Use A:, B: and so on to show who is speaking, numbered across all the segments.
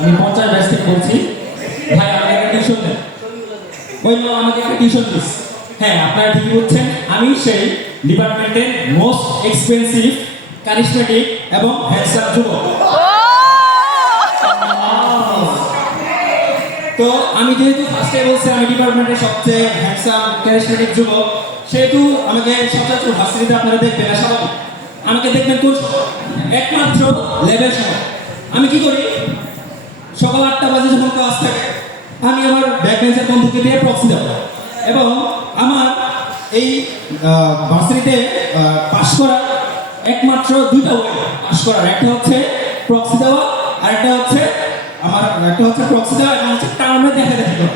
A: আমি পঞ্চাশ ব্যাচ থেকে বলছি ভাই আমাকে একটা টিউশন দেন বলল আমাকে একটা টিউশন দিস। হ্যাঁ আপনারা ঠিকই বলছেন। আমি সেই ডিপার্টমেন্টের মোস্ট এক্সপেন্সিভ কারিশমেটিক এবং হ্যান্ডসাম যুবক। তো আমি যেহেতু ফার্স্টে বলছি আমি ডিপার্টমেন্টের সবচেয়ে হ্যান্ডসাম ক্যারিশমেটিক যুবক সেহেতু আমাকে সচরাচর ভার্সিটিতে আপনারা দেখবেন স্বাভাবিক। আমাকে দেখবেন কোন সময়? একমাত্র লেভেল সময়। আমি কি করি? সকাল আটটা বাজে যখন ক্লাস থাকে আমি আমার ব্যাক বেঞ্চের বন্ধুকে দিয়ে প্রক্সি দেবো। এবং আমার এই ভার্সিটিতে পাশ করা একমাত্র দুইটা ওয়ে পাশ করার। একটা হচ্ছে প্রক্সি দেওয়া আর একটা হচ্ছে আমার একটা হচ্ছে প্রক্সি দেওয়া এবং হচ্ছে টার্মে দেখা দেখা করা।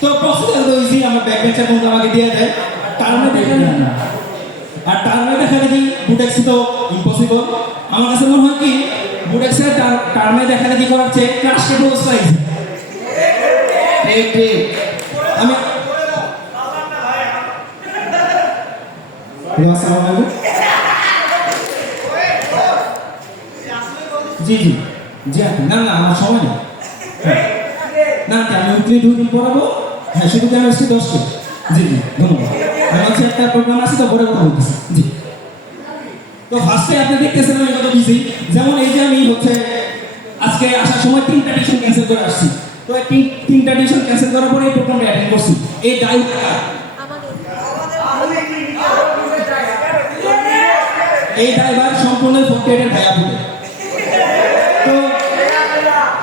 A: তো প্রক্সি দেওয়া তো ইজি আমার ব্যাক বেঞ্চের বন্ধু আমাকে দিয়ে দেয়। টার্মে দেখা দেখা না আর টার্মে দেখা দেখি বুটেক্সি তো ইম্পসিবল আমার কাছে মনে হয় কি বুটেক্সের টার্মে দেখা দেখি করার চেয়ে ক্লাসকে ক্লোজ করা easy।
B: ঠিক ঠিক
A: আমি জি জি জি না না আমার সময় নেই হ্যাঁ। না আমি দুই দিন পড়াবো হ্যাঁ শুধু কেমিস্ট্রি দশটি জি জি ধন্যবাদ আমি হচ্ছে একটা প্রোগ্রাম আছে তো পরে কথা বলতেছি জি তো ফার্স্টে আপনি দেখতেছেন আমি কত বিজি যেমন এই যে আমি হচ্ছে আজকে আসার সময় তিনটা টিউশন ক্যান্সেল করে আসছি। তো এই তিন তিনটা টিউশন ক্যান্সেল করার পরে এই প্রোগ্রামটা অ্যাটেন্ড করছি। এই ড্রাইভার এই ড্রাইভার সম্পূর্ণ ফোর্টেটের ভাইয়া বুঝে তো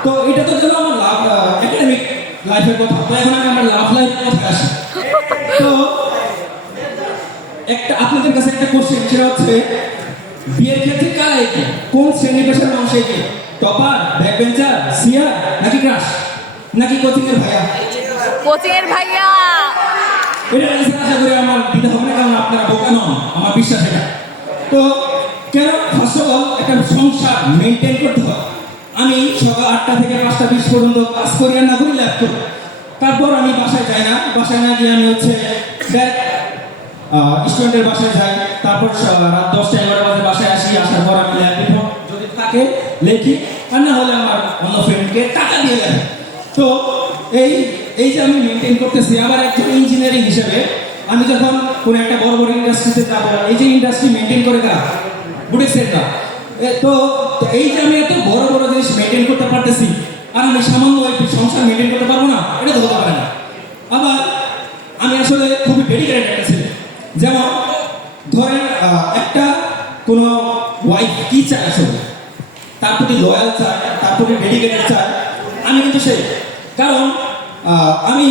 A: তো এটা তো গেল আমার লাভ একাডেমিক লাইফের কথা। তো এখন আমি আমার লাভ লাইফের কথা আসি। তো, একটা আপনাদের কাছে একটা কোশ্চেন সেটা হচ্ছে বিয়ের ক্ষেত্রে কারা একে? কোন শ্রেণি পেশার মানুষ একে? টপার ব্যাকবেঞ্চার সিয়ার নাকি ক্রাশ? নাকি কোচিং এর ভাইয়া?
C: কোচিং এর ভাইয়া।
A: এটা আশা করি আমার দিতে হবে না কারণ আপনারা বোকা নন আমার বিশ্বাস এটা। তো কেন? ফার্স্ট অফ অল একটা সংসার মেনটেন করতে হয়। আমি সকাল আটটা থেকে পাঁচটা বিশ পর্যন্ত কাজ করি আর না করি করি। তারপর আমি বাসায় যাই না। বাসায় না গিয়ে আমি হচ্ছে স্টুডেন্টের বাসায় যাই। তারপর রাত দশটা এগারো বাজে বাসায় আসি আসার পর আমি ল্যাব রিপোর্ট থাকে লেখি আর না হলে আমার অন্য ফ্রেন্ডকে টাকা দিয়ে দেয়। তো এই এই যে আমি মেনটেন করতেছি, আবার একজন ইঞ্জিনিয়ারিং হিসেবে আমি যখন কোনো একটা বড় বড় ইন্ডাস্ট্রিতে যাব, এই যে ইন্ডাস্ট্রি মেনটেন করে কারা বুটিক সেন্টার তো তো এই যে আমি এত বড় বড় জিনিস মেনটেন করতে পারতেছি, আর আমি সামান্য একটু সংসার মেনটেন করতে পারব না, এটা তো হতে পারে না। আবার আমি আসলে খুবই ডেডিকেটেড একটা ছেলে। যেমন ধরেন একটা কোনো ওয়াইফ কি চায় আসলে? তার প্রতি লয়াল তার প্রতি ডেডিকেটেড আমি কিন্তু সেই। কারণ আমি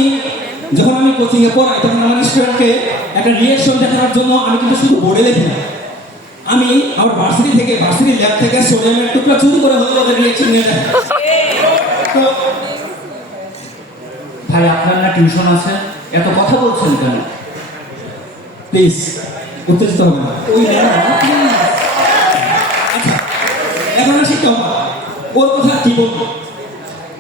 A: যখন আমি কোচিংয়ে পড়াই তখন আমার স্টুডেন্টকে একটা রিয়েকশন দেখানোর জন্য আমি কিন্তু শুধু বোর্ডে লিখি না। আমি আমার ভার্সিটি থেকে ভার্সিটি ল্যাব থেকে সোডিয়ামের টুকরা চুরি করে হলেও ওদের রিয়েকশন নিয়ে তো
B: ভাই আপনার না টিউশন আছে? এত কথা বলছেন কেন?
A: প্লিজ উত্তেজিত হবে না। ওই এখন টপা ওর কথা কি? বলব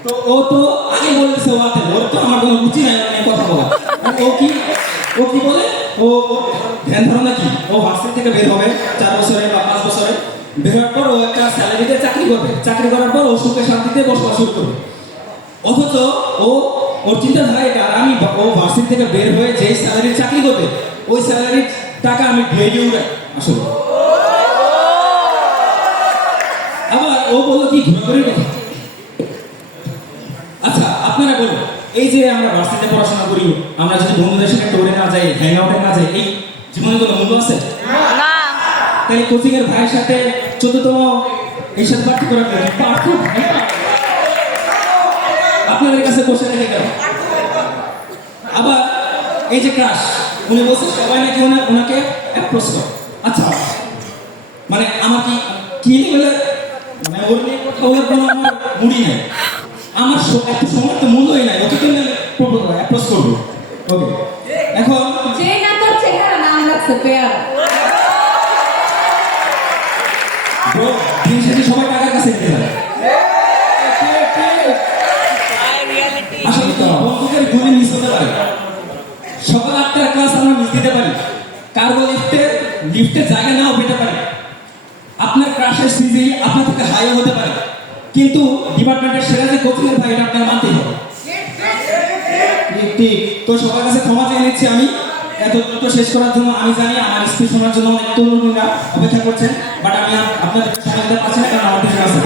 A: তো ও তো আগে বলেছে ও আতে ওর তো আমার কোনো রুচি নাই অনেক কথা বলা? ও কি? ও কি বলে? ও ধ্যান ধারণা কি ও ভার্সিটি থেকে বের হবে চার বছরে বা পাঁচ বছরে বের হওয়ার পর ও একটা স্যালারিতে চাকরি করবে? চাকরি করার পর ও সুখে শান্তিতে বসবাস শুরু করবে। অথচ ও ওর চিন্তাধারা এটা আমি ও ভার্সিটি থেকে বের হয়ে যে স্যালারির চাকরি করবে, ওই স্যালারির টাকা আমি উড়াই আসলে। ও বলল কি ঘুরে কথা। আচ্ছা আপনারা বলুন এই যে আমরা ভার্সিটিতে পড়াশোনা করি আমরা যদি বন্ধুদের সাথে টোরে না যাই হ্যাং আউটে না যাই এই জীবনে কোনো মূল্য আছে?
C: না।
A: তাই কোচিং এর ভাইয়ের সাথে চোদ্দতম এই সাথে পার্থক্য রাখবেন। পার্থক্য আপনাদের কাছে বসে রেখে গেল আবার এই যে ক্রাশ উনি বলছে সবাই নাকি ওনা- ওনাকে অ্যাপ্রোচ করে আচ্ছা মানে আমার কি কি বলে মানে ওর নিয়ে কথা কোনো আমার মুড়ি নেই। আমার এত সময় তো মূল্যই নাই। ওকে কেন অ্যাপ্রোচ করব? ওকে এখন
D: যে না তোর চেহারা নাম রাখছে পেয়ার।
A: দিন শেষে সবাই টাকার কাছে নিতে হয়। আসলে তো বন্ধুদের গুলি মিস হতে পারে। সকাল আটটার ক্লাস আমরা মিস দিতে পারি। কার্গো লিফটে লিফটে জায়গা নাও পেতে পারি। আপনার ক্রাশের সিজি আপনার থেকে কিন্তু ডিপার্টমেন্টের সেরা যে কোচিং থাকে এটা আপনার মানতে হবে। ঠিক তো সবার কাছে ক্ষমা চেয়ে নিচ্ছি আমি। এত দ্রুত শেষ করার জন্য আমি জানি আমার স্পিচ শোনার জন্য অনেক তরুণীরা অপেক্ষা করছেন বাট আমি আপনাদের সময় কারণ আমার কাছে আছে।